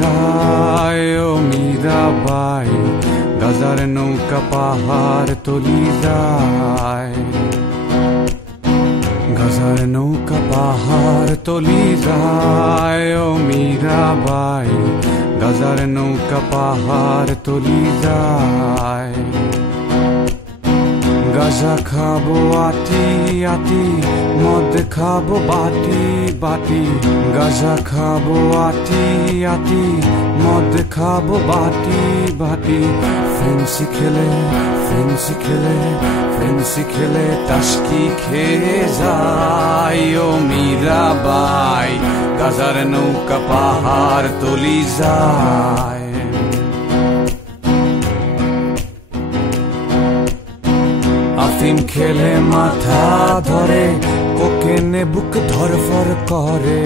যায় ও মীরাবাই, গাজার নৌকা পাহাড় তলি যায়। গাজার নৌকা পাহাড় তলি যায় ও মীরাবাই, গাজার নৌকা পাহাড় তলি যায়। গাজা খাবো আটি আটি, মদ খাবো বাটি বাটি। গাজা খাবো আটি আটি, মদ খাবো বাটি বাটি। ফেন্সি খেলে ফেন্সি খেলে ফেন্সি খেলে টাস্কি খেয়ে যায় ও মীরাবাই, গাজার নৌকা পাহাড় তলি যায়। আফিম খেলে মাথা ধরে, কোকেনে বুক ধরফর করে।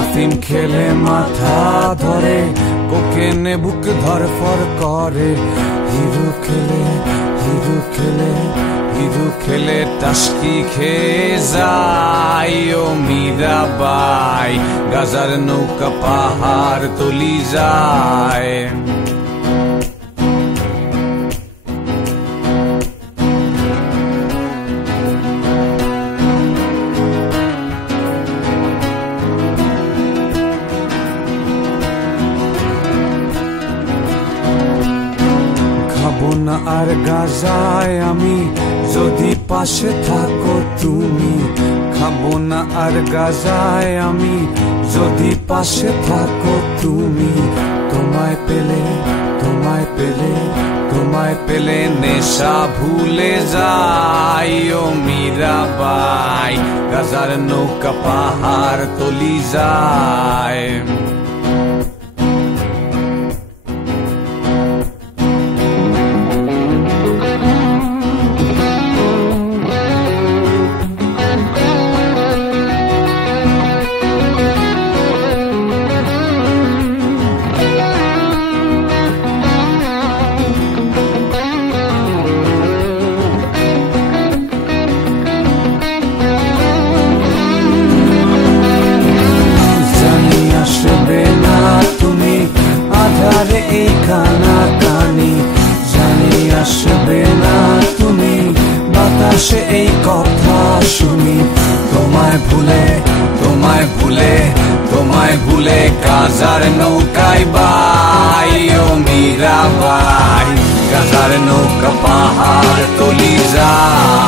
আফিম খেলে মাথা ধরে, কোকেনে বুক ধরফর করে। হিরো খেলে হিরো খেলে হিরো খেলে টাস্কি খেয়ে যায় ও মীরাবাই, গাজার নৌকা পাহাড় তলি যায়। খাবো না আর গাজায় আমি, যদি পাশে থাকো তুমি। খাবো না আর গাজায় আমি, যদি পাশে থাকো তুমি। তোমায় পেলে তোমায় পেলে তোমায় পেলে নেশা ভুলে যাই ও মীরাবাই, গাজার নৌকা পাহাড় তলি যায়। এই কানাকানি জানি আসবে না তুমি, বাতাসে এই কথা শুনি। তোমায় ভুলে তোমায় ভুলে তোমায় ভুলে গাজার নৌকায় বাই ও মীরাবাই, গাজার নৌকা পাহাড় তলি যায়।